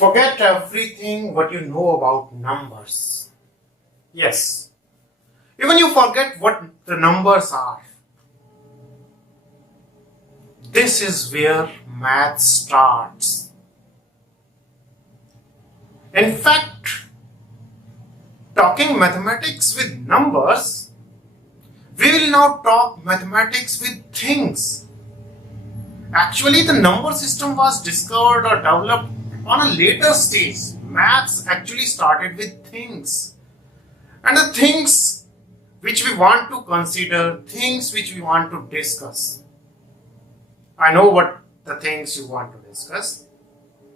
Forget everything what you know about numbers. Yes. Even you forget what the numbers are. This is where math starts. In fact, talking mathematics with numbers, we will now talk mathematics with things. Actually, the number system was discovered or developed on a later stage. Maths actually started with things. And the things which we want to consider, things which we want to discuss. I know what the things you want to discuss.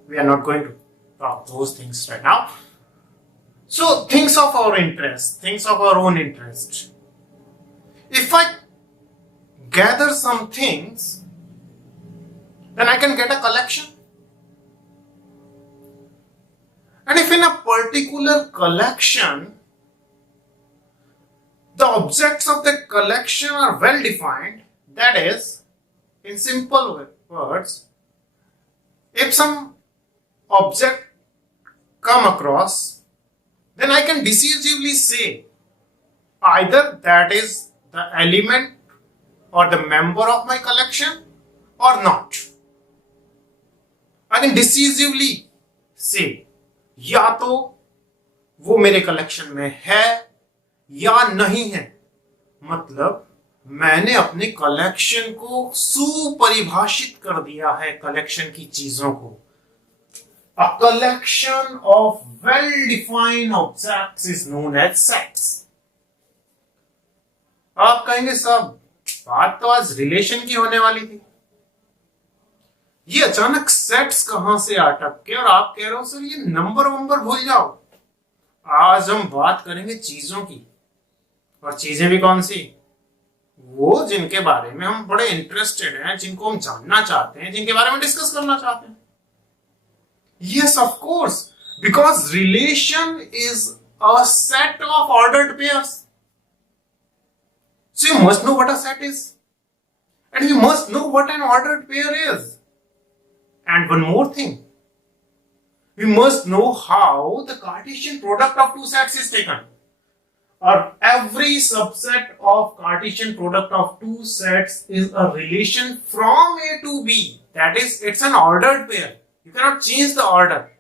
We are not going to talk those things right now. So, things of our interest, things of our own interest. If I gather some things, then I can get a collection. And if in a particular collection, the objects of the collection are well defined, that is, in simple words, if some object come across, then I can decisively say either that is the element or the member of my collection or not. I can decisively say या तो वो मेरे collection में है या नहीं है. मतलब मैंने अपने कलेक्शन को सुपरिभाषित कर दिया है कलेक्शन की चीजों को. A collection of well-defined objects is known as sets. आप कहेंगे साहब बात तो आज रिलेशन की होने वाली थी, ये अचानक सेट्स कहां से अटक के, और आप कह रहे हो सर ये नंबर वंबर भूल जाओ. आज हम बात करेंगे चीजों की, और चीजें भी कौन सी? वो जिनके बारे में हम बड़े इंटरेस्टेड हैं, जिनको हम जानना चाहते हैं, जिनके बारे में डिस्कस करना चाहते हैं. Yes, of course, because relation is a set of ordered pairs. So you must know what a set is, and you must know what an ordered pair is. And one more thing, we must know how the Cartesian product of two sets is taken. Or every subset of Cartesian product of two sets is a relation from A to B. That is, it's an ordered pair. You cannot change the order.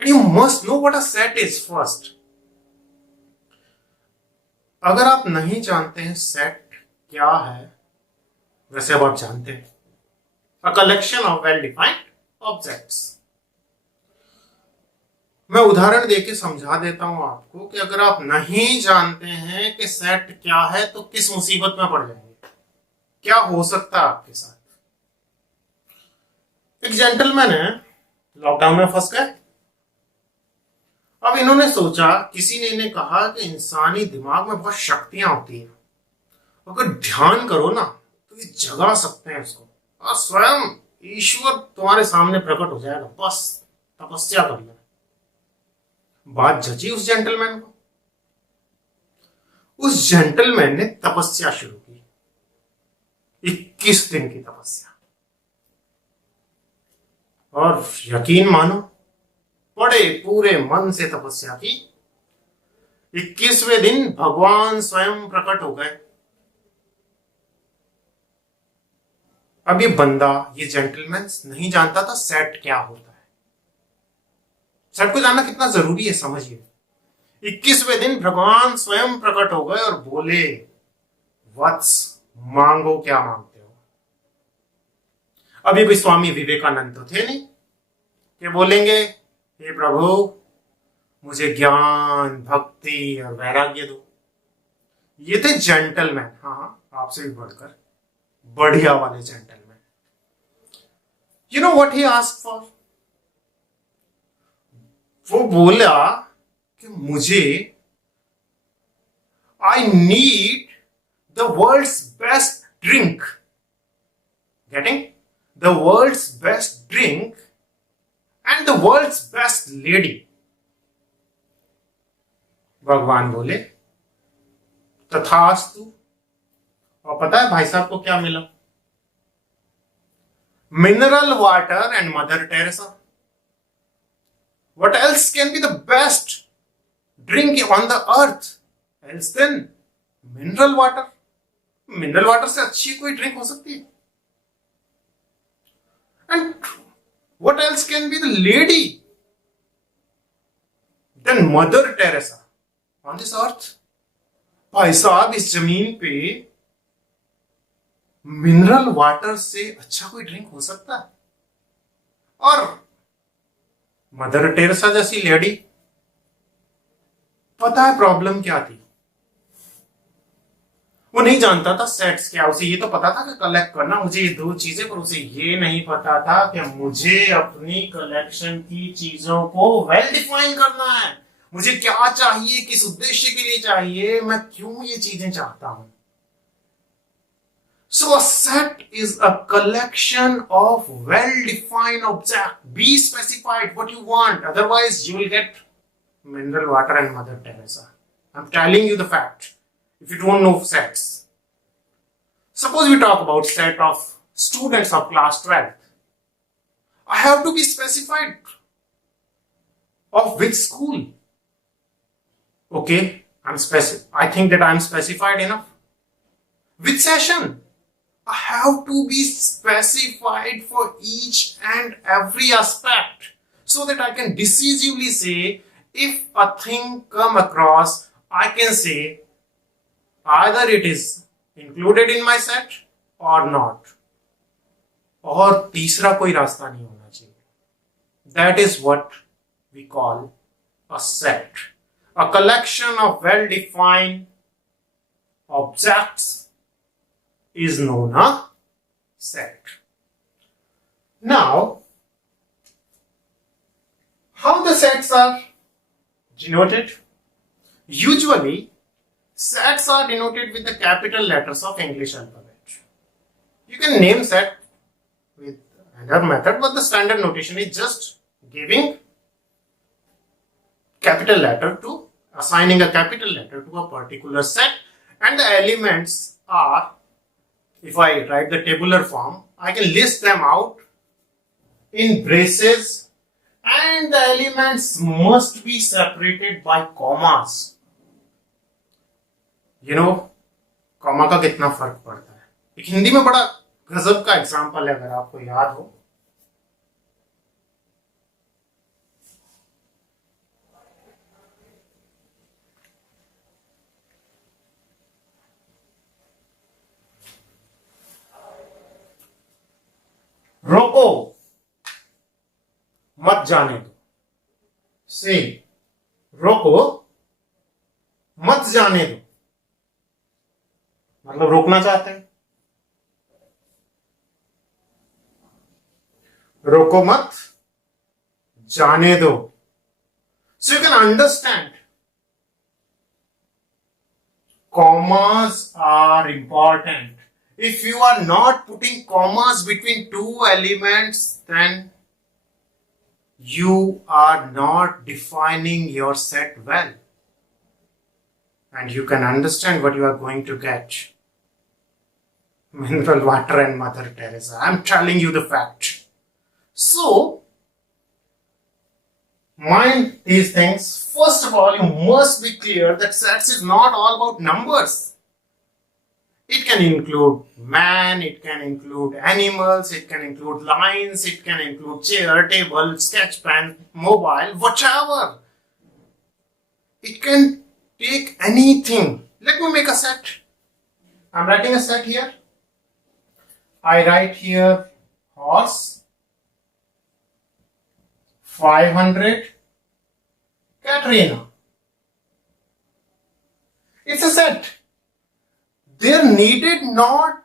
And you must know what a set is first. अगर आप नहीं जानते हैं set क्या है, वैसे अब आप जानते हैं. A collection of well-defined objects. मैं उदाहरण देके समझा देता हूं आपको कि अगर आप नहीं जानते हैं कि सेट क्या है तो किस मुसीबत में पड़ जाएंगे, क्या हो सकता है आपके साथ. एक जेंटलमैन है, लॉकडाउन में फंस गए. अब इन्होंने सोचा, किसी ने इन्हें कहा कि इंसानी दिमाग में बहुत शक्तियां होती हैं, अगर ध्यान करो ना तो ये जगा सकते हैं उसको, और स्वयं ईश्वर तुम्हारे सामने प्रकट हो जाएगा, बस तपस्या कर लो. बात जची उस जेंटलमैन को. उस जेंटलमैन ने तपस्या शुरू की, 21 दिन की तपस्या. और यकीन मानो, बड़े पूरे मन से तपस्या की. 21वें दिन भगवान स्वयं प्रकट हो गए. अब ये बंदा, ये जेंटलमैन नहीं जानता था सेट क्या होता है. सेट को जानना कितना जरूरी है समझिए. 21वें दिन भगवान स्वयं प्रकट हो गए और बोले, वत्स मांगो क्या मांगते हो. अभी कोई स्वामी विवेकानंद तो थे नहीं कि बोलेंगे हे प्रभु मुझे ज्ञान, भक्ति और वैराग्य दो. ये थे जेंटलमैन. हाँ, आपसे भी बढ़कर बढ़िया वाले gentleman. You know what he asked for? वो बोला कि मुझे I need the world's best drink. Getting? The world's best drink and the world's best lady. भगवान बोले तथास्तु. और पता है भाई साहब को क्या मिला? Mineral water and Mother Teresa. What else can be the best drink on the earth else than mineral water? Mineral water से अच्छी कोई ड्रिंक हो सकती है? And what else can be the lady than Mother Teresa on this earth? भाई साहब, इस जमीन पे मिनरल वाटर से अच्छा कोई ड्रिंक हो सकता है? और मदर टेरेसा जैसी लेडी, पता है प्रॉब्लम क्या थी? वो नहीं जानता था सेट्स क्या। उसे ये तो पता था कि कलेक्ट करना मुझे ये दो चीजें, पर उसे ये नहीं पता था कि मुझे अपनी कलेक्शन की चीजों को वेल डिफाइन करना है। मुझे क्या चाहिए, किस उद्देश्य के लिए चाहिए, मैं क्यों ये चीजें चाहता हूं। So a set is a collection of well-defined objects. Be specified what you want, otherwise you will get mineral water and Mother Teresa. I'm telling you the fact. If you don't know sets, suppose we talk about set of students of class 12th. I have to be specified of which school. Okay, I think that I'm specified enough. Which session? I have to be specified for each and every aspect so that I can decisively say if a thing come across, I can say either it is included in my set or not. और तीसरा कोई रास्ता नहीं होना चाहिए. That is what we call a set. A collection of well-defined objects is known a set. Now, how the sets are denoted? Usually, sets are denoted with the capital letters of English alphabet. You can name set with another method, but the standard notation is just giving capital letter to, assigning a capital letter to a particular set, and the elements are, if I write the tabular form, I can list them out in braces, and the elements must be separated by commas. You know, comma का कितना फर्क पड़ता है। एक हिंदी में बड़ा गजब का एग्जाम्पल है, अगर आपको याद हो। रोको, मत जाने दो। से रोको, मत जाने दो, मतलब रोकना चाहते हैं। रोको मत जाने दो। So you can understand, commas are important. If you are not putting commas between two elements, then you are not defining your set well. And you can understand what you are going to get. Mineral water and Mother Teresa. I'm telling you the fact. So, mind these things. First of all, you must be clear that sets is not all about numbers. It can include man, it can include animals, it can include lines, it can include chair, table, sketch pen, mobile, whatever. It can take anything. Let me make a set. I'm writing a set here. I write here horse, 500, Katrina. It's a set. There needed not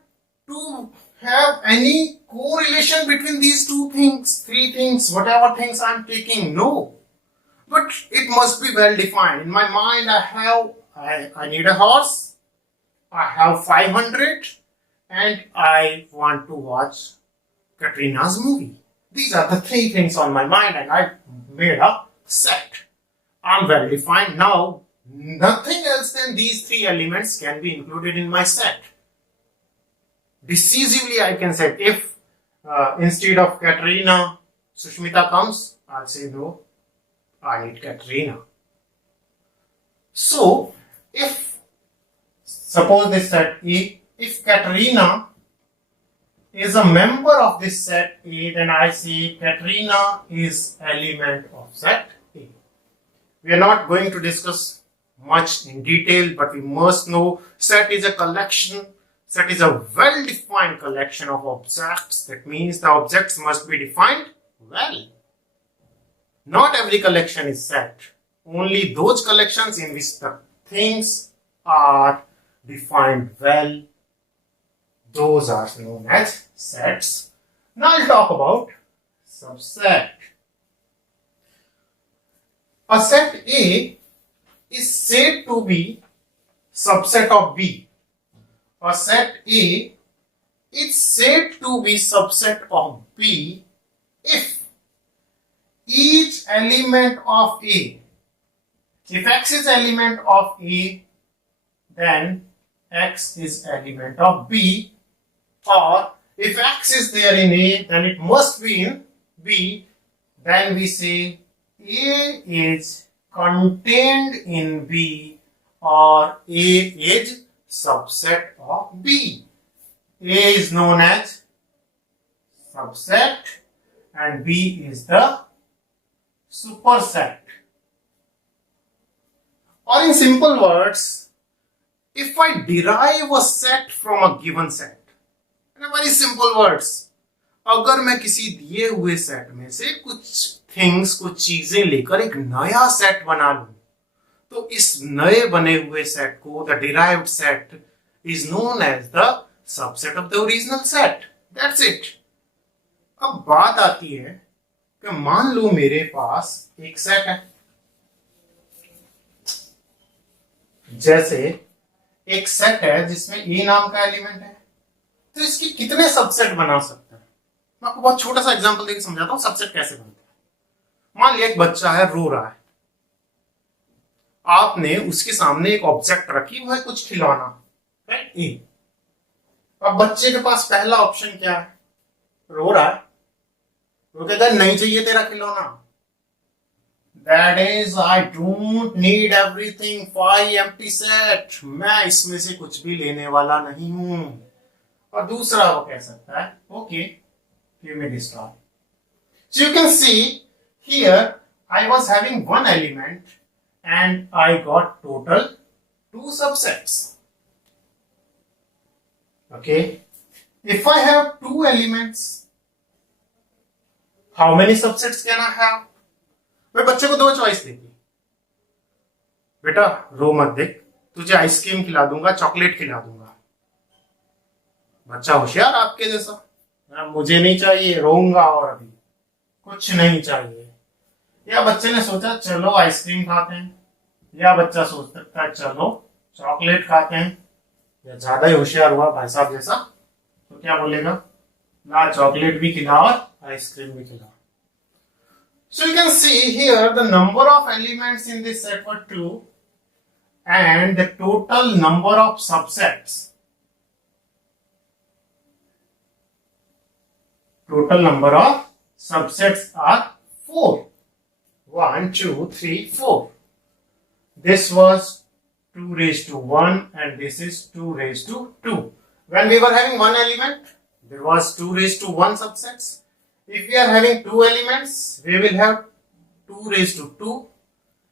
to have any correlation between these two things, three things, whatever things I'm taking. No. But it must be well defined. In my mind, I need a horse, I have 500, and I want to watch Katrina's movie. These are the three things on my mind, and I made a set. I'm well defined. Now, nothing else than these three elements can be included in my set. Decisively, I can say if instead of Katrina, Sushmita comes, I'll say no, I need Katrina. So, if suppose this set A, if Katrina is a member of this set A, then I say Katrina is element of set A. We are not going to discuss much in detail, but we must know set is a collection. Set is a well-defined collection of objects. That means the objects must be defined well. Not every collection is set. Only those collections in which the things are defined well, those are known as sets. Now I'll talk about subset. A set A is said to be subset of B. A set A is said to be subset of B if each element of A, if X is element of A, then X is element of B, or if X is there in A, then it must be in B. Then we say A is contained in B, or A is subset of B. A is known as subset and B is the superset. Or in simple words, if I derive a set from a given set, in very simple words, अगर मैं किसी दिए हुए set में से कुछ things, कुछ चीजें लेकर एक नया सेट बना लूं, तो इस नए बने हुए सेट को, the derived set, is known as the subset of the original set. That's it. अब बात आती है कि मान लो मेरे पास एक सेट है, जैसे एक सेट है जिसमें ए नाम का एलिमेंट है, तो इसकी कितने सबसेट बना सकता है? मैं आपको बहुत छोटा सा एग्जांपल देकर समझाता हूं सबसेट कैसे बनता है. मान लिया एक बच्चा है, रो रहा है, आपने उसके सामने एक ऑब्जेक्ट रखी, वो है कुछ खिलौना, राइट, ए. अब बच्चे के पास पहला ऑप्शन क्या है? रो रहा है, वो कहता है नहीं चाहिए तेरा खिलौना. That is, I don't need everything, 5 empty set. मैं इसमें से कुछ भी लेने वाला नहीं हूं. और दूसरा वो कह सकता है, okay, give me this toy. So you can see here I was having one element and I got total 2 subsets. Okay, if I have 2 elements, how many subsets can I have? मैं बच्चे को 2 choice देती, बेटा रो मत देख, तुझे ice cream खिला दूंगा, चॉकलेट खिला दूंगा. बच्चा होशियार आपके जैसा, मुझे नहीं चाहिए, रोऊंगा और अभी कुछ नहीं चाहिए. या बच्चे ने सोचा चलो आइसक्रीम खाते हैं, या बच्चा सोच सकता है चलो चॉकलेट खाते हैं, या ज्यादा ही होशियार हुआ भाई साहब जैसा, तो क्या बोलेगा, ना चॉकलेट भी खिला और आइसक्रीम भी खिला. So you can see here the number of elements in this set were 2 and the total number of subsets. Total number of subsets are 4. 1, 2, 3, 4. This was 2 raised to 1 and this is 2 raised to 2. When we were having one element, there was 2 raised to 1 subsets. If we are having 2 elements, we will have 2 raised to 2.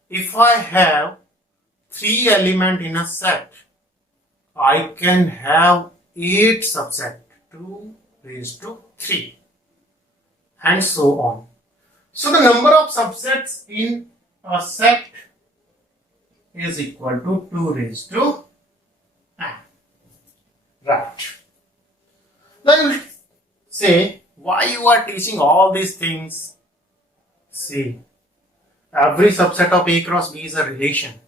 If I have 3 elements in a set, I can have 8 subsets, 2 raised to 3, and so on. So the number of subsets in a set is equal to 2 raised to n. Right. Now you will say, why you are teaching all these things? See, every subset of A cross B is a relation.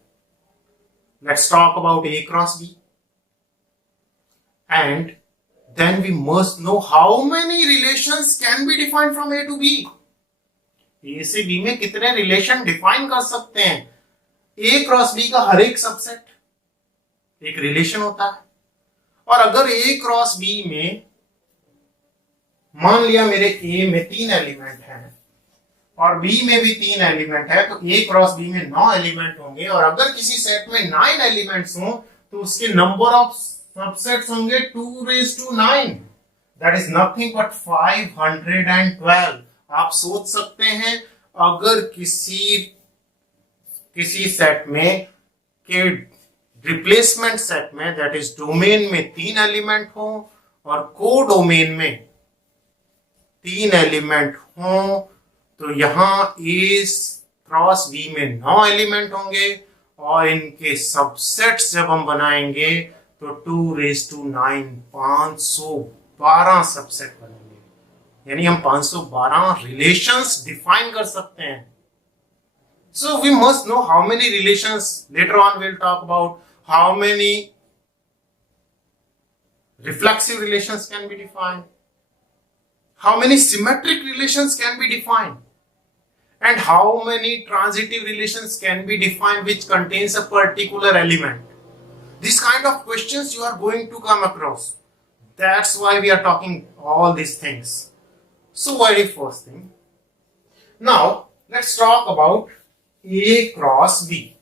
Let's talk about A cross B. And then we must know how many relations can be defined from A to B. A से B में कितने relation define कर सकते हैं? A cross B का हर एक subset एक relation होता है. और अगर A क्रॉस B में मान लिया मेरे ए में 3 एलिमेंट हैं और बी में भी 3 एलिमेंट है, तो ए क्रॉस बी में 9 एलिमेंट होंगे, और अगर किसी सेट में 9 एलिमेंट्स हो तो उसके नंबर ऑफ सबसेट्स होंगे 2⁹ दैट इज नथिंग बट 512। आप सोच सकते हैं, अगर किसी सेट में के रिप्लेसमेंट सेट में दैट इज डोमेन में 3 एलिमेंट हो और को डोमेन में 3 एलिमेंट हो, तो यहां ए क्रॉस बी में 9 एलिमेंट होंगे और इनके सबसेट्स जब हम बनाएंगे तो 2⁹ 512 सबसेट बनेंगे, यानी हम 512 रिलेशंस डिफाइन कर सकते हैं। So we must know how many relations. Later on we'll talk about how many reflexive relations can be defined, how many symmetric relations can be defined, and how many transitive relations can be defined which contains a particular element. These kind of questions you are going to come across. That's why we are talking all these things. So very first thing. Now let's talk about A cross B,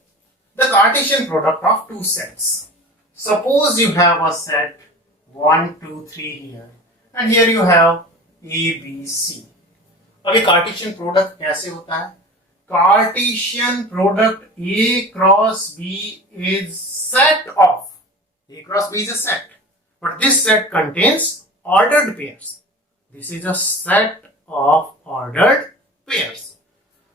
the Cartesian product of two sets. Suppose you have a set 1, 2, 3 here, and here you have A, B, C. अभी Cartesian product कैसे होता है? Cartesian product A cross B is set of, A cross B is a set, but this set contains ordered pairs. This is a set of ordered pairs.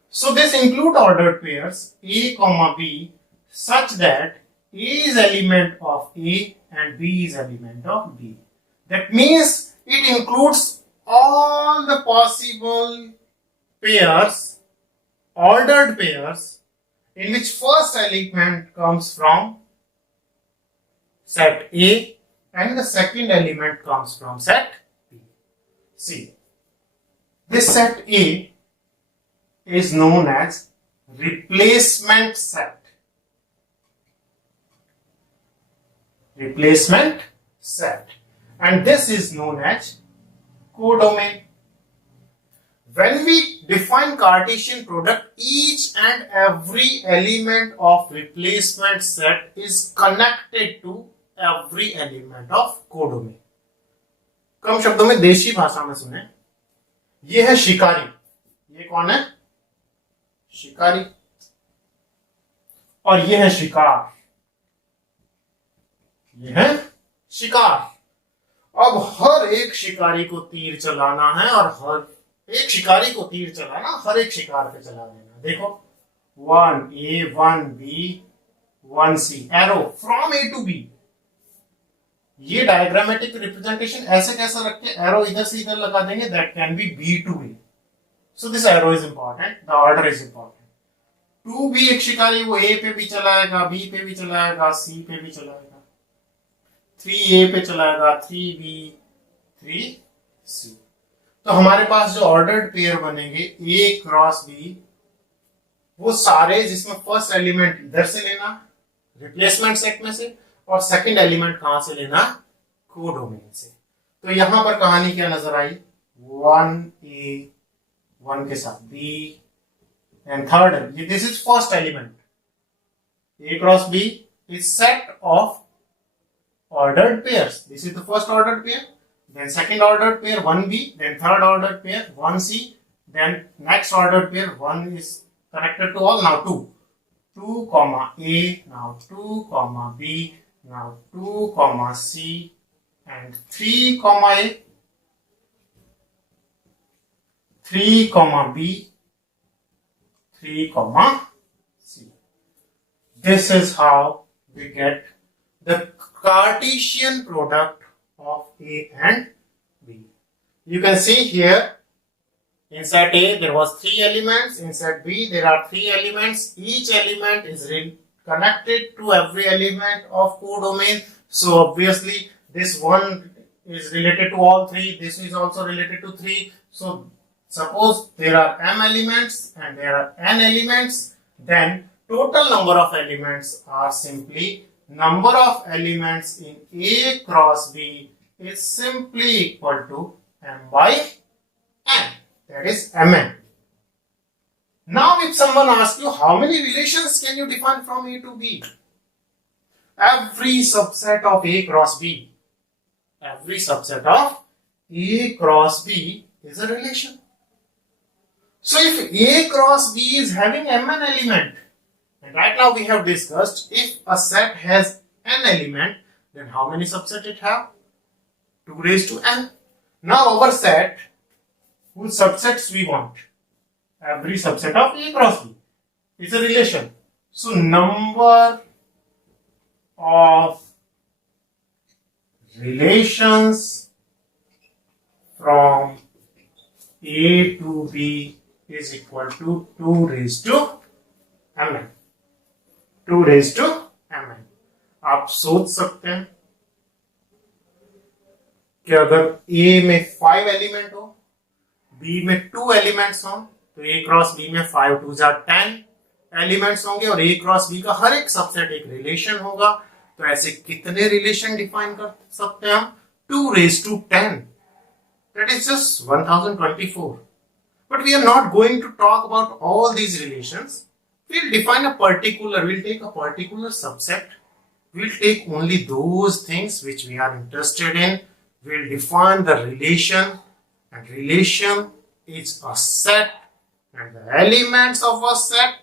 So this include ordered pairs A comma B such that A is element of A and B is element of B. That means it includes all the possible pairs, ordered pairs, in which first element comes from set A and the second element comes from set B. See, this set A is known as replacement set. Replacement set. And this is known as codomain. When we define Cartesian product, each and every element of replacement set is connected to every element of codomain. कम शब्दों में देशी भाषा में सुने, ये है शिकारी। ये कौन है? शिकारी। और ये है शिकार, ये है शिकार। अब हर एक शिकारी को तीर चलाना है और हर एक शिकारी को तीर चलाना हर एक शिकार पे चला देना। देखो 1A, 1B, 1C, arrow from A to B। ये डायग्रामेटिक रिप्रेजेंटेशन ऐसे कैसे रख के एरो इधर से इधर लगा देंगे, that can be B to A। So this arrow is important, the order is important. 2B एक शिकारी वो A पे भी चलाएगा, B पे भी चलाएगा, C पे भी चलाएगा, 3A पे चलाएगा, 3B, 3C। तो हमारे पास जो ऑर्डर्ड पेयर बनेंगे A क्रॉस B, वो सारे जिसमें फर्स्ट एलिमेंट इधर से लेना रिप्लेसमेंट सेट में से और सेकंड एलिमेंट कहां से लेना, कोडोमेन से। तो यहां पर कहानी क्या नजर आई, 1A 1 के साथ B and third, this is first element. A cross B is set of ordered pairs. This is the first ordered pair, then second ordered pair 1B, then third ordered pair 1C, then next ordered pair 1 is connected to all, now 2 comma A, now 2 comma B, now 2 comma C and 3 comma A, 3 comma B, 3 comma C. This is how we get the Cartesian product of A and B. You can see here in set A there was 3 elements, in set B there are 3 elements. Each element is connected to every element of codomain. So obviously this one is related to all 3, this is also related to 3. So suppose there are m elements and there are n elements, then total number of elements are simply number of elements in A cross B is simply equal to m by n, that is mn. Now if someone asks you how many relations can you define from A to B? Every subset of A cross B. Every subset of A cross B is a relation. So if A cross B is having mn element, and right now we have discussed if a set has n element, then how many subset it have? 2 raised to n. Now our set, whose subsets we want? Every subset of A cross B is a relation. So number of relations from A to B is equal to 2 raised to mn. 2 raised to mn. आप सोच सकते हैं कि अगर A में 5 element हो, B में 2 elements हो, तो A क्रॉस B में 5 2 जा 10 एलिमेंट्स होंगे और A क्रॉस B का हर एक सबसेट एक रिलेशन होगा. तो ऐसे कितने रिलेशन डिफाइन कर सकते हैं हम? 2 raised to 10. That is just 1024. But we are not going to talk about all these relations. We'll define a particular, we'll take a particular subset. We'll take only those things which we are interested in. We'll define the relation, and relation is a set, and the elements of a set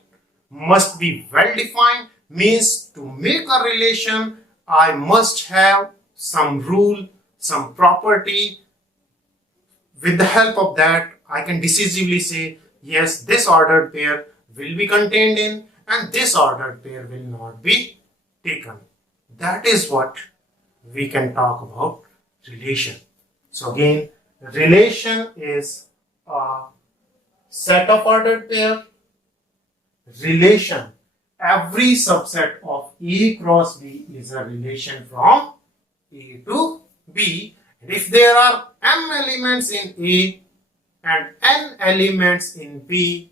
must be well defined. Means to make a relation, I must have some rule, some property. With the help of that, I can decisively say, yes, this ordered pair will be contained in and this ordered pair will not be taken. That is what we can talk about relation. So again, relation is a set of ordered pair. Relation, every subset of A cross B is a relation from A to B. And if there are m elements in A and n elements in B,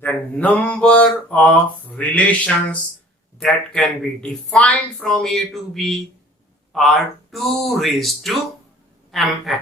the number of relations that can be defined from A to B are 2 raised to mn.